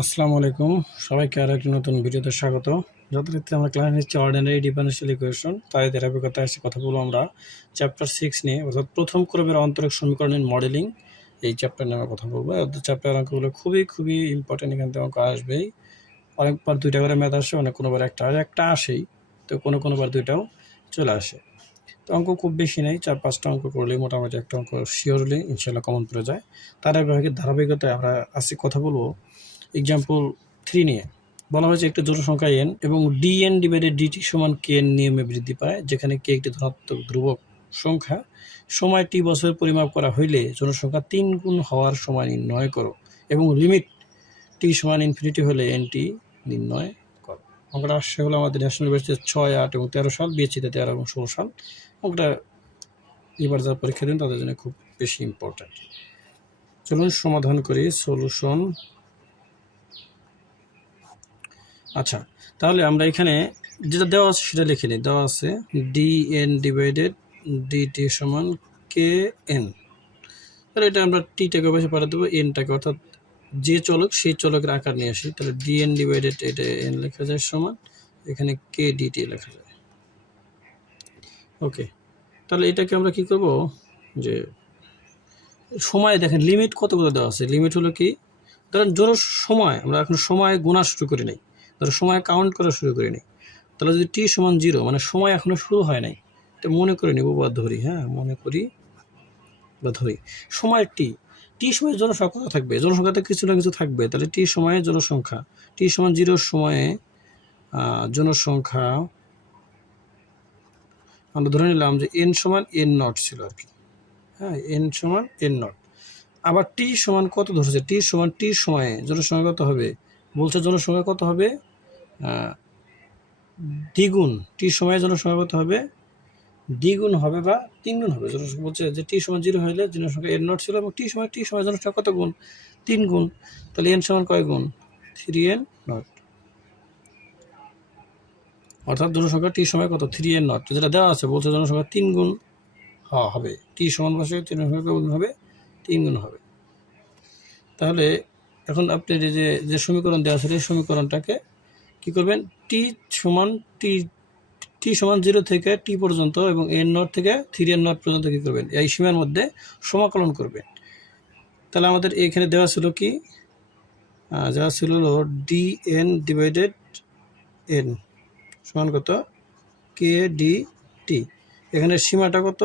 আসসালামু আলাইকুম, সবাইকে আর একটি নতুন ভিডিওতে স্বাগত। যথারীতি আমরা ক্লাস নিচ্ছি অর্ডিনারি ডিফারেনশিয়াল ইকুয়েশন। তাই ধারাবাহিকতায় এসে কথা বলবো আমরা চ্যাপ্টার 6 নিয়ে, অর্থাৎ প্রথম ক্রমের অন্তরক সমীকরণের মডেলিং। এই চ্যাপ্টার নিয়ে আমরা কথা বলবো। চ্যাপ্টার অঙ্কগুলো খুবই ইম্পর্টেন্ট, এখান থেকে অঙ্ক আসবেই। অনেকবার দুইটা করে ম্যাথ আসে, অনেক কোনোবার একটা আসেই, তো কোনোবার দুইটাও চলে আসে। তো অঙ্ক খুব বেশি নেই, 4-5টা অঙ্ক করলেই মোটামুটি একটা অঙ্ক শিওরলি ইনশাল্লাহ কমন পড়ে যায়। তার ধারাবাহিকতায় আমরা আজকে কথা বলবো এক্সাম্পল 3 নিয়ে। বলা হয়েছে একটি জোড় সংখ্যা n এবং dn ডিভাইডেড dt সমান kn নিয়মে বৃদ্ধি পায়, যেখানে k একটি ধনাত্মক ধ্রুবক সংখ্যা। সময় t বছর পরিমাপ করা হইলে জনসংখ্যা 3 গুণ হওয়ার সময় নির্ণয় করো এবং লিমিট t সমান ইনফিনিটি হলে nt নির্ণয় করো। অঙ্কটা আসছে হলো আমাদের ন্যাশনাল ইউনিভার্সিটির 6, 8 এবং 13 সাল, বিএসসিতে 13 এবং 16 সাল। অঙ্কটা এবার যারা পরীক্ষা দেন তাদের জন্য খুব বেশি ইম্পর্ট্যান্ট। চলুন সমাধান করি। সলিউশন। আচ্ছা, তাহলে আমরা এখানে যেটা দেওয়া আছে সেটা লিখে নিই। দেওয়া আছে dn ডিভাইডেড dt সমান kn। তাহলে এটা আমরা টিটাকে পাশে পাঠিয়ে দেবো এনটাকে, অর্থাৎ যে চলক সেই চলকের আকার নিয়ে আসি। তাহলে dn ডিভাইডেড এটা n লেখা যায় সমান এখানে k dt লেখা যায়। ওকে, তাহলে এটাকে আমরা কি করব, যে সময় দেখেন লিমিট কত দেওয়া আছে। লিমিট হলো কি, ধরেন জোর সময়, আমরা এখন সময় গোনা শুরু করি নাই, ধরো সময় কাউন্ট করা শুরু করি নাই। তাহলে যদি টি সমান 0, মানে সময় এখনো শুরু হয় নাই, এটা মনে করে নিব বা ধরি। হ্যাঁ, মনে করি বা ধরি সময় টি। টি সময়ে জনসংখ্যা কত থাকবে? জনসংখ্যাতে কিছু না কিছু থাকবে। তাহলে টি সময়ে জনসংখ্যা, টি সমান 0 সময়ে জনসংখ্যা আমরা ধরে নিলাম যে n সমান n নট ছিল আর কি। হ্যাঁ, n সমান n নট। আবার টি সমান কত ধরেছে? টি সমান টি সময়ে জনসংখ্যা কত হবে? বলছে জনসংখ্যা কত হবে? দ্বিগুণ। টি সময়ে জনসংখ্যা কত হবে? দ্বিগুণ হবে বা 3 গুণ হবে। জনসংখ্যা বলছে যে টি সমান 0 হলে জনসংখ্যা n নট ছিল, এবং টি সময় জনসংখ্যা কত গুণ? 3 গুণ। তাহলে n সমান কয় গুণ? 3n not. অর্থাৎ জনসংখ্যা টি সময় কত? 3n নট, যেটা দেওয়া আছে। বলছে জনসংখ্যা 3 গুণ হবে। টি সমান বসে 3 গুণ হবে, 3 গুণ হবে। তাহলে এখন আপনি যে সমীকরণ দেওয়া আছে এই সমীকরণটাকে কি করবেন? টি সমান 0 থেকে টি পর্যন্ত এবং n নট থেকে 3n নট পর্যন্ত কি করবেন? এই সীমার মধ্যে সমাকলন করবেন। তাহলে আমাদের এখানে দেওয়া ছিল কি, দেওয়া ছিল হলো dn ডিভাইডেড n সমান কত? k dt। এখানে সীমাটা কত?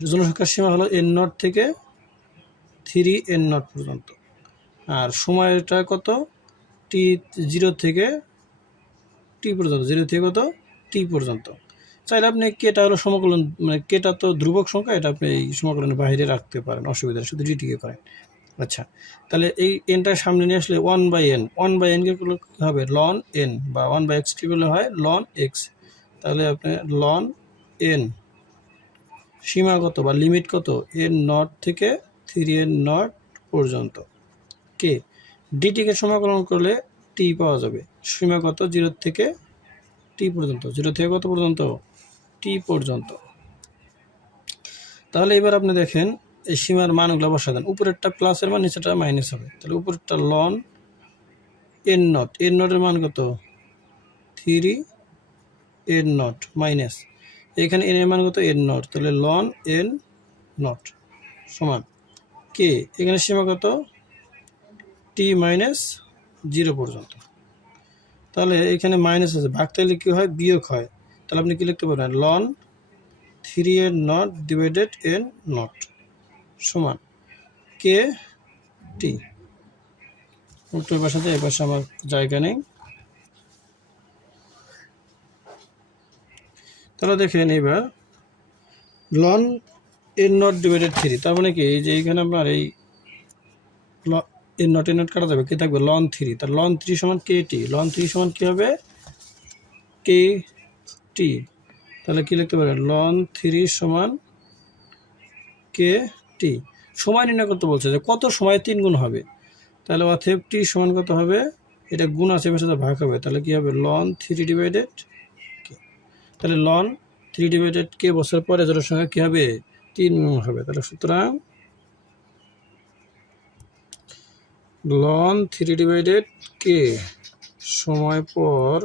জনসংখ্যার সীমা হলো n নট থেকে 3n নট পর্যন্ত। আর সময়টা কত? টি 0 থেকে টি পর্যন্ত, 0 থেকে কত? টি পর্যন্ত। চাইলে আপনি কেটা হলো সমাকলন, মানে কেটা তো ধ্রুবক সংখ্যা, এটা আপনি এই সমাকলনের বাইরে রাখতে পারেন, অসুবিধা নেই, শুধু ডিটিকে করেন। আচ্ছা, তাহলে এই এনটা সামনে নিয়ে আসলে 1/n, 1/n কে কি হবে? লন n, বা 1/x কি বলে হয়? Ln x। তাহলে আপনি লন n সীমা কত বা লিমিট কত? n নট থেকে 3n নট পর্যন্ত। কে ডিটিকে সমাকলন করলে টি পাওয়া যাবে। সীমা কত? 0 থেকে টি পর্যন্ত। 0 থেকে কত পর্যন্ত? টি পর্যন্ত। তাহলে এবার আপনি দেখেন এই সীমার মানগুলো বসা দেন। উপরেরটা প্লাসের মান, নিচেটা মাইনাস হবে। তাহলে উপরেরটা লন n নট, n নটের মান কত? 3n নট মাইনাস এখানে n এর মান কত? n not. তাহলে লন n নট সমান কে, এখানে সীমা কত? টি মাইনাস 0 পর্যন্ত। তাহলে এখানে মাইনাস আছে, ভাগ থাকলে কি হয়? বিয়োগ হয়। তাহলে আপনি কি লিখতে পারবেন? Ln 3n nought divided n nought সমান কে টি। উত্তর পাশে এই পাশে আমার জায়গা নেই। তাহলে দেখেন এবার লন n নট ডিভাইডেড 3, তার মানে কি, এই যে এইখানে আপনার এই n নট কাটা যাবে, কি থাকবে? লন 3। তার লন 3 সমান কে টি। লন 3 সমান কি হবে? কে টি। তাহলে কি লিখতে পারেন? লন 3 সমান কে টি। সময় নির্ণয় করতে বলছে যে কত সময় 3 গুণ হবে। তাহলে অতএব টি সমান কত হবে? এটা গুণ আছে, এর সাথে ভাগ হবে। তাহলে কি হবে? লন 3 ডিভাইডেড কে। তাহলে লন 3 ডিভাইডেড কে বছর পরে জোড়ার সংখ্যা কি হবে? 3 গুণ হবে। তাহলে সুতরাং লন 3 ডিভাইডেড কে সময় পর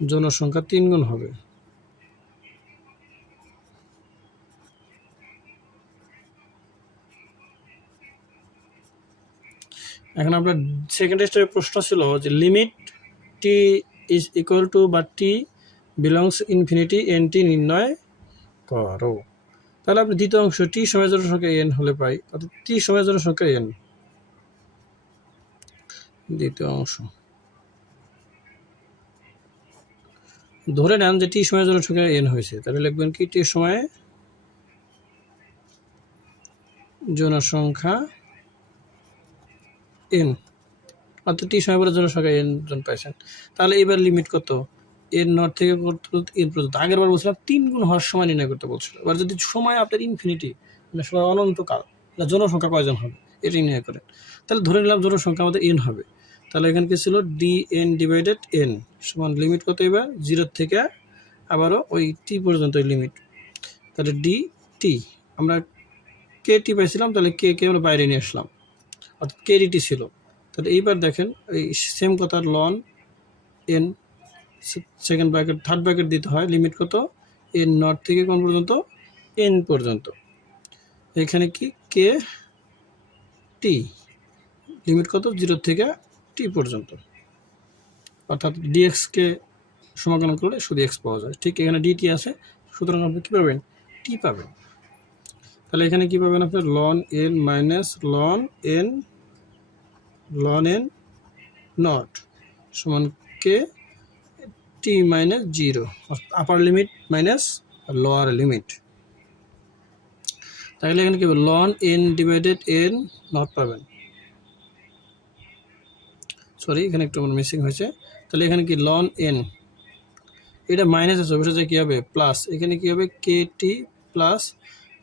জনসংখ্যা 3 গুণ হবে। এখন আপনার সেকেন্ড স্টেপের প্রশ্ন ছিল যে limit T is equal to বা টি বিলংস ইনফিনিটি এন টি নির্ণয় করো। তাহলে আপনি দ্বিতীয় অংশ টি সময় জনসংখ্যা এন হলে পাই, অর্থাৎ টি সময় জনসংখ্যা এন। দ্বিতীয় অংশ ধরে নেন যে টি সময় জনসংখ্যা এন হয়েছে, তাহলে লিখবেন কি টি সময়ে জনসংখ্যা এন, অর্থাৎ টি সময় পরে জনসংখ্যা এন জন পাইছেন। তাহলে এবার লিমিট কত, এন নট থেকে এন পর্যন্ত। আগের বার বলছিলাম 3 গুণ হওয়ার সময় নির্ণয় করতে বলছিল। এবার যদি সময় আপনার ইনফিনিটি মানে সময় অনন্তকাল, জনসংখ্যা কয়জন হবে এটা নির্ণয় করেন। তাহলে ধরে নিলাম জনসংখ্যা আমাদের এন হবে। তাহলে এখানে কি ছিল ডি এন ডিভাইডেড এন সমান লিমিট কত, এবার 0 থেকে আবারও ওই টি পর্যন্ত লিমিট। তাহলে ডি টি আমরা কে টি পাইছিলাম, তাহলে কে কে আমরা বাইরে নিয়ে আসলাম, অর্থাৎ কে ডিটি ছিল। তাহলে এইবার দেখেন এই সেম কথা ln n second bracket third bracket দিতে হয়, লিমিট কত এন নট থেকে কোন পর্যন্ত এন পর্যন্ত। এখানে কি কে টি লিমিট কত 0 থেকে টি পর্যন্ত, অর্থাৎ ডিএক্সকে সমাকলন করলে শুধু এক্স পাওয়া যায়। ঠিক এখানে ডিটি আছে, সুতরাং আপনি কী পাবেন টি পাবেন। তাহলে এখানে কী পাবেন আপনার ln n minus ln n not সমান কে t minus 0, upper limit minus lower limit. তাহলে এখানে কি হবে ln n divided n not পাবেন, সরি এখানে একটু আমার মিসিং হয়েছে। তাহলে এখানে কি লন এন, এটা মাইনাস আছে বসে যায় কী হবে প্লাস, এখানে কী হবে কে টি প্লাস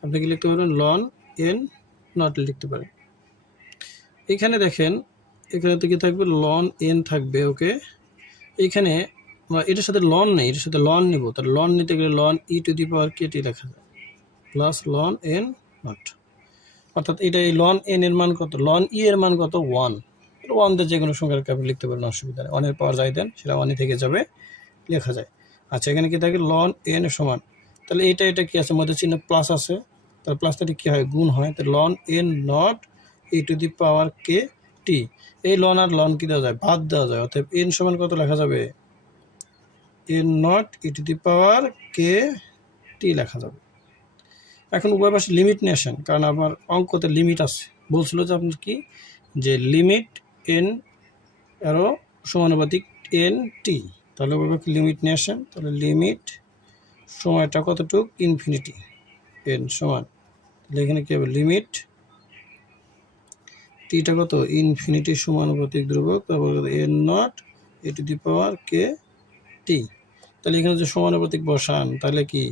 আপনি কি লিখতে পারবেন লন এন নট লিখতে পারেন। এখানে দেখেন এখানে তো কি থাকবে লন এন থাকবে, ওকে। এইখানে এটার সাথে লন নেই, এটার সাথে লন নিব, তাহলে লন নিতে গেলে loan E to the power k t লেখা যায় প্লাস লন এন নট, অর্থাৎ এটা এই লন এন এর মান কত, লন ই এর মান কত 1, 1 দিয়ে যে কোনো সংখ্যাকে আপনি লিখতে পারেন, অসুবিধা নেই। 1 এর পাওয়ার যাই দেন সেটা 1 থেকে যাবে, লেখা যায়। আচ্ছা এখানে কি থাকে লন এন সমান, তাহলে এটা কি আছে মধ্যে চিহ্ন প্লাস আছে, তাহলে প্লাস থেকে কী হয় গুণ হয়, তাহলে ln n not e to the power k t, এই লন আর লন কি দেওয়া যায় বাদ দেওয়া যায়, অর্থাৎ এন সমান কত লেখা যাবে n not e to the power k t লেখা যাবে। এখন উভয় পাশে লিমিট নিয়ে আসেন, কারণ আমার অঙ্কতে লিমিট আছে, বলছিল যে আপনার কি যে লিমিট এন আরও সমানুপাতিক এন টি, তাহলে উভয় পাশে লিমিট নিয়ে আসেন। তাহলে লিমিট সময়টা কতটুক ইনফিনিটি এন সমান, তাহলে এখানে কী হবে লিমিট টিটা কত ইনফিনিটি সমানুপাতিক ধ্রুবক, তারপর n not e to the power k t. তাহলে এখানে যে সমানুপাতিক বসান তাহলে কি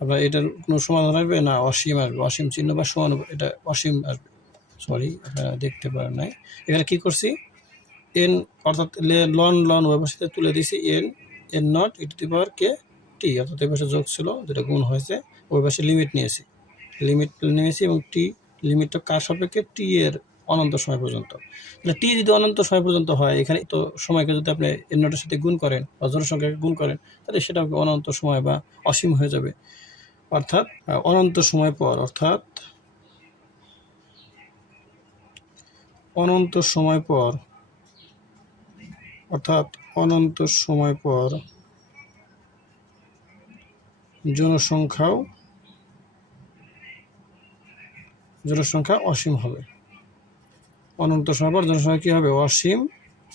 আপনার এটার কোনো সমাধান আসবে না, অসীম আসবে, অসীম চিহ্ন বা সমানুপাতিক এটা অসীম আসবে, সরি আপনারা দেখতে পারেন নাই। এখানে কি করছি এন অর্থাৎ লন ওই পাশে তুলে দিয়েছি n not e to the power k t, অর্থাৎ এই পাশে যোগ ছিল যেটা গুণ হয়েছে, ওই পাশে লিমিট নিয়েছি এবং টি লিমিটটা কার সাপেক্ষে টি এর অনন্ত সময় পর্যন্ত। তাহলে টি যদি অনন্ত সময় পর্যন্ত হয়, এখানে তো সময়কে যদি আপনি এন নটের সাথে গুণ করেন বা জনসংখ্যাকে গুণ করেন, তাহলে সেটা অনন্ত সময় বা অসীম হয়ে যাবে, অর্থাৎ অনন্ত সময় পর, অর্থাৎ অনন্ত সময় পর জনসংখ্যা অসীম হবে। অনন্ত সময় পর জনসংখ্যা কী হবে অসীম